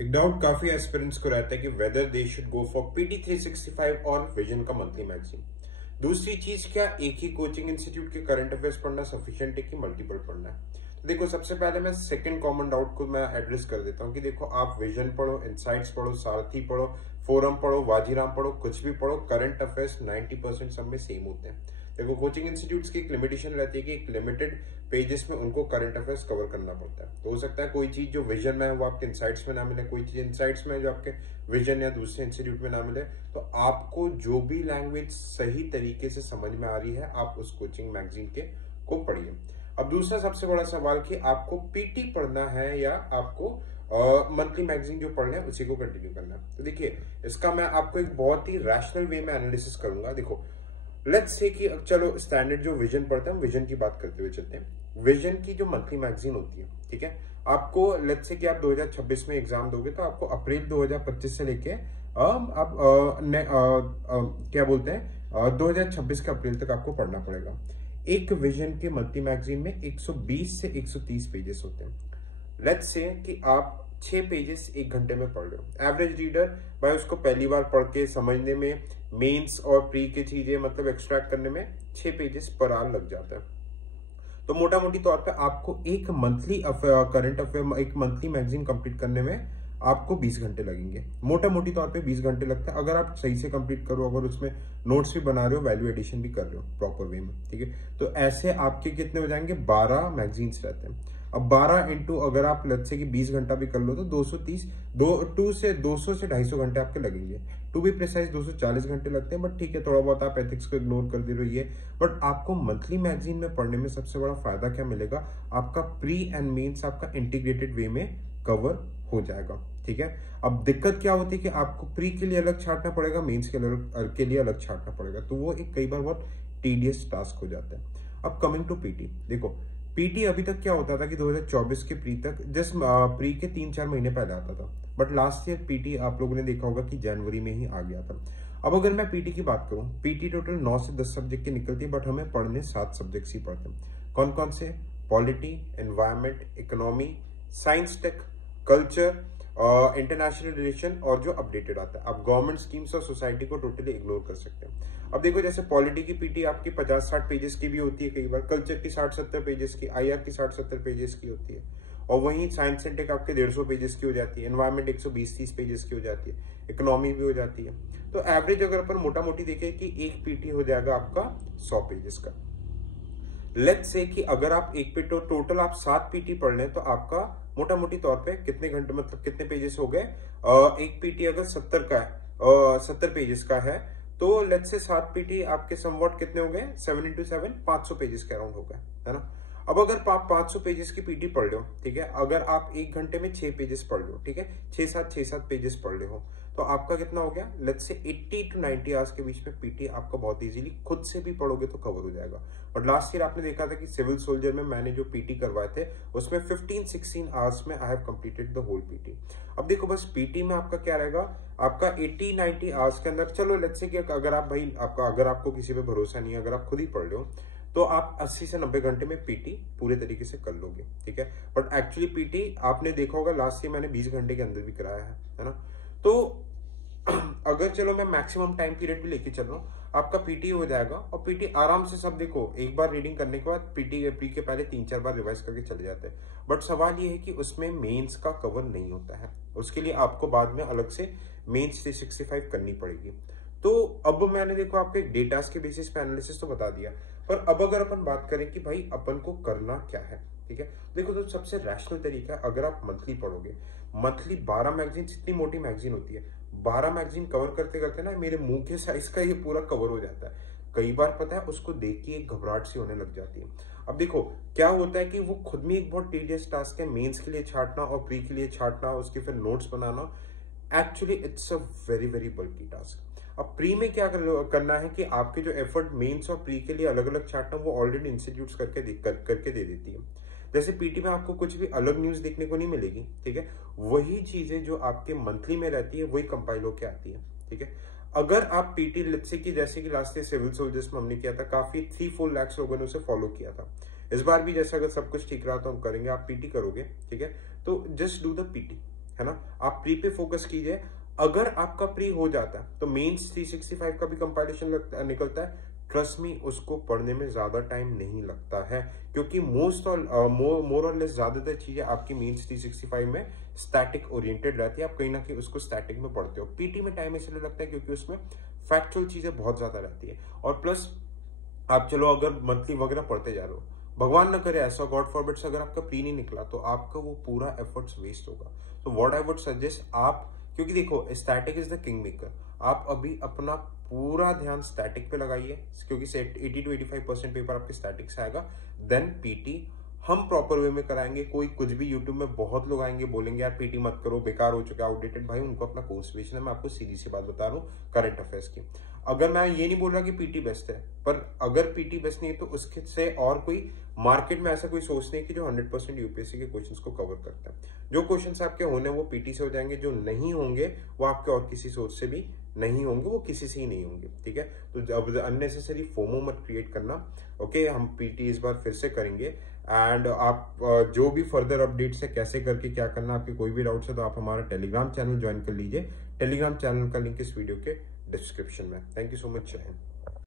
एक डाउट काफी एस्पिरेंट्स को रहता है कि whether they should go for PT 365 और विजन का मंथली मैगजीन। दूसरी चीज, क्या एक ही कोचिंग इंस्टीट्यूट के करंट अफेयर्स पढ़ना सफिशिएंट है कि मल्टीपल पढ़ना है? तो देखो, सबसे पहले मैं सेकंड कॉमन डाउट को मैं एड्रेस कर देता हूँ कि देखो, आप विजन पढ़ो, इनसाइट्स पढ़ो, सारथी पढ़ो, फोरम पढ़ो, वाजीराम पढ़ो, कुछ भी पढ़ो, करंट अफेयर्स 90% सब में सेम होते हैं। देखो, कोचिंग इंस्टीट्यूट्स की एक लिमिटेशन रहती है कि एक लिमिटेड पेजेस में उनको करंट अफेयर्स कवर करना पड़ता है। तो हो सकता है कोई चीज जो विजन में है वो आपके इनसाइट्स में ना मिले, कोई चीज इनसाइट्स में है जो आपके विजन या दूसरे इंस्टीट्यूट में ना मिले। तो आपको जो भी लैंग्वेज सही तरीके से समझ में आ रही है, आप उस कोचिंग मैगजीन के को पढ़िए। अब दूसरा सबसे बड़ा सवाल कि आपको पीटी पढ़ना है या आपको मंथली मैगजीन जो पढ़ना है उसी को कंटिन्यू करना है। तो देखिए, इसका मैं आपको एक बहुत ही रैशनल वे में एनालिसिस करूंगा। देखो, लेट्स से कि अब चलो स्टैंडर्ड जो विजन पढ़ते हैं, विजन की बात करते हुए चलते हैं। विजन की जो मंथली मैगजीन होती है, ठीक है, आपको लेट्स से कि आप 2026 में एग्जाम दोगे तो आपको अप्रैल 2025 से लेके आप क्या बोलते हैं 2026 के अप्रैल तक आपको पढ़ना पड़ेगा। एक विजन के मंथली मैगजीन में 120 से 130 पेजेस होते हैं। लेट्स से कि आप 6 पेजेस 1 घंटे में पढ़ रहे हो। एवरेज रीडर भाई उसको पहली बार पढ़ के समझने में, मेंस और प्री की चीजें मतलब एक्सट्रैक्ट करने में 6 पेजेस पर आवर लग जाता है। तो मोटा मोटी तौर पे आपको एक मंथली करंट अफेयर, एक मंथली मैगजीन कंप्लीट करने में आपको 20 घंटे लगेंगे। मोटा मोटी तौर पे 20 घंटे लगता है अगर आप सही से कंप्लीट करो, अगर उसमें नोट्स भी बना रहे हो, वैल्यू एडिशन भी कर रहे हो प्रॉपर वे में, ठीक है। तो ऐसे आपके कितने हो जाएंगे, 12 मैगजीन्स रहते हैं। अब 12 इंटू अगर आप लेट्स से कि 20 घंटा भी कर लो तो 230 200 से 250 घंटे आपके लगेंगे। टू बी प्रिसाइज 240 घंटे लगते हैं, बट ठीक है, थोड़ा बहुत आप एथिक्स को इग्नोर कर दे रही है। बट आपको मंथली मैगजीन में पढ़ने में सबसे बड़ा फायदा क्या मिलेगा, आपका प्री एंड मेंस आपका इंटीग्रेटेड वे में कवर हो जाएगा, ठीक है। अब दिक्कत क्या होती है कि आपको प्री के लिए अलग छांटना पड़ेगा, मेंस के लिए अलग छांटना पड़ेगा, तो वो एक कई बार बहुत टीडियस टास्क हो जाता है। अब कमिंग टू पीटी, देखो पीटी अभी तक क्या होता था कि 2024 के प्री तक जस्ट प्री के 3-4 महीने पहले आता था, बट लास्ट ईयर पीटी आप लोगों ने देखा होगा कि जनवरी में ही आ गया था। अब अगर मैं पीटी की बात करूं, पीटी टोटल 9 से 10 सब्जेक्ट की निकलती है, बट हमें पढ़ने 7 सब्जेक्ट्स ही पढ़ते हैं। कौन कौन से, polity, environment, economy, science tech, culture, international relation और जो अपडेटेड आता है। आप गवर्नमेंट स्कीम्स और सोसाइटी को टोटली इग्नोर कर सकते हैं। अब देखो, जैसे पॉलिटी की पीटी आपकी 50-60 पेजेस की भी होती है कई बार, कल्चर की 60-70 पेजेस की, आईआर की 60-70 पेजेस की होती है, और वहीं साइंस एंड टेक आपके 150 पेजेस की हो जाती है, एनवायरमेंट 120-30 पेजेस की हो जाती है, इकोनॉमी भी हो जाती है। तो एवरेज अगर अपन मोटा मोटी देखें कि एक पीटी हो जाएगा आपका 100 पेजेस का। लेट्स से कि अगर आप एक पे टोटल आप 7 पीटी पढ़ लें तो आपका मोटा मोटी तौर पे कितने घंटे, मतलब कितने पेजेस हो गए, एक पीटी अगर 70 का है, 70 पेजेस का है, तो लेट्स से 7 पीटी आपके समवॉट कितने हो गए, 7 into 7 500 पेजेस के अराउंड हो गए, है ना। अब अगर आप 500 पेजेस की पीटी पढ़ रहे हो, ठीक है, अगर आप 1 घंटे में 6 पेजेस पढ़ लो, ठीक है, 6-7 पेजेस पढ़ रहे हो, तो आपका कितना हो गया, लेट्स से 80 to 90 आवर्स के बीच में पीटी आपका बहुत इजीली खुद से भी पढ़ोगे तो कवर हो जाएगा। और लास्ट ईयर आपने देखा था कि सिविल सोल्जर में मैंने जो पीटी करवाए थे उसमें 15-16 आवर्स में I have completed the whole PT. अब देखो, बस पीटी में आपका क्या रहेगा, आपका 80-90 आवर्स के अंदर, चलो लेट्स से कि अगर आप भाई अगर आपको किसी पे भरोसा नहीं है, अगर आप खुद ही पढ़ रहे हो, तो आप 80 से 90 घंटे में पीटी पूरे तरीके से कर लोगे, ठीक है। बट एक्चुअली पीटी आपने देखा होगा लास्ट ईयर मैंने 20 घंटे के अंदर भी कराया है ना। तो अगर चलो मैं मैक्सिमम टाइम पीरियड भी लेके चल रहा हूँ, आपका पीटी हो जाएगा। और पीटी आराम से, सब देखो, एक बार रीडिंग करने के बाद पी के पहले 3-4 बार रिवाइज करके चले जाते हैं। बट सवाल ये है कि उसमें मेंस का कवर नहीं होता है, उसके लिए आपको बाद में अलग से मेंस 365 करनी पड़ेगी। तो अब मैंने देखो आपको एक डेटास के बेसिस पे एनालिसिस तो बता दिया, पर अब अगर अपन बात करें कि भाई अपन को करना क्या है, ठीक है, देखो तो सबसे रैशनल तरीका है, अगर आप मंथली पढ़ोगे, मंथली 12 मैगजीन, इतनी मोटी मैगजीन होती है, 12 मैगजीन कवर करते करते ना मेरे मुंह के साइज का ये पूरा कवर हो जाता है। कई बार पता है उसको देख के एक घबराहट सी होने लग जाती है। अब देखो क्या होता है कि वो खुद में एक बहुत टीडियस टास्क है, मेंस के लिए छांटना और प्री के लिए छांटना, उसके फिर notes banana, actually it's a very very bulky task. अब प्री में क्या करना है कि आपके जो एफर्ट मेंस और प्री के लिए अलग अलग छांटना वो ऑलरेडी इंस्टीट्यूट्स करके दे देती है। जैसे पीटी में आपको कुछ भी अलग न्यूज देखने को नहीं मिलेगी, ठीक है, वही चीजें जो आपके मंथली में रहती है वही कंपाइल होके आती है, ठीक है। अगर आप पीटी लेट्स से कि जैसे कि लास्ट ईयर सिविल सोल्जर्स में हमने किया था, काफी 3-4 लाख लोगों ने उसे फॉलो किया था। इस बार भी जैसे अगर सब कुछ ठीक रहा तो हम करेंगे, आप पीटी करोगे, ठीक है, तो जस्ट डू द पीटी, है ना। आप प्री पे फोकस कीजिए। अगर आपका प्री हो जाता है तो मेंस 365 का भी कंपाइलेशन निकलता है। ट्रस्ट मी, उसको पढ़ने में ज्यादा टाइम नहीं लगता है, क्योंकि मोर और लेस ज्यादातर चीजें आपकी मेंस 365 में स्टैटिक ओरिएंटेड रहती है। आप कहीं ना कहीं उसको स्टैटिक में पढ़ते हो। पीटी में टाइम इसलिए लगता है क्योंकि उसमें फैक्चुअल चीजें बहुत ज्यादा रहती है। और प्लस आप चलो अगर मंथली वगैरह पढ़ते जा रहे हो, भगवान न करे ऐसा, गॉड फॉरबिड्स, अगर आपका प्री नहीं निकला तो आपका वो पूरा एफर्ट्स वेस्ट होगा। तो व्हाट आई वुड सजेस्ट आप, क्योंकि देखो static is the king maker, आप अभी अपना पूरा ध्यान स्टैटिक पे लगाइए, क्योंकि 80 to 85% पेपर आपके स्टैटिक से आएगा। देन पीटी हम प्रॉपर वे में कराएंगे। कोई कुछ भी यूट्यूब में बहुत लोग आएंगे बोलेंगे यार पीटी मत करो, बेकार हो चुका है, आउटडेटेड। भाई उनको अपना कोर्स बेचना है। मैं आपको सीधी सी बात बता रहा हूँ करंट अफेयर्स की। अगर मैं ये नहीं बोल रहा कि पीटी बेस्ट है, पर अगर पीटी बेस्ट नहीं है तो उसके से और कोई मार्केट में ऐसा कोई सोर्स नहीं कि जो 100% यूपीएससी के क्वेश्चंस को कवर करता है। जो क्वेश्चंस आपके होने वो पीटी से हो जाएंगे, जो नहीं होंगे वो आपके और किसी सोर्स से भी नहीं होंगे, वो किसी से ही नहीं होंगे। ठीक है, तो अब अननेसेसरी फोमो मत क्रिएट करना। ओके, हम पीटी इस बार फिर से करेंगे। एंड आप जो भी फर्दर अपडेट्स है कैसे करके क्या करना, आपके कोई भी डाउट्स है तो आप हमारा टेलीग्राम चैनल ज्वाइन कर लीजिए। टेलीग्राम चैनल का लिंक इस वीडियो के डिस्क्रिप्शन में। Thank you so much.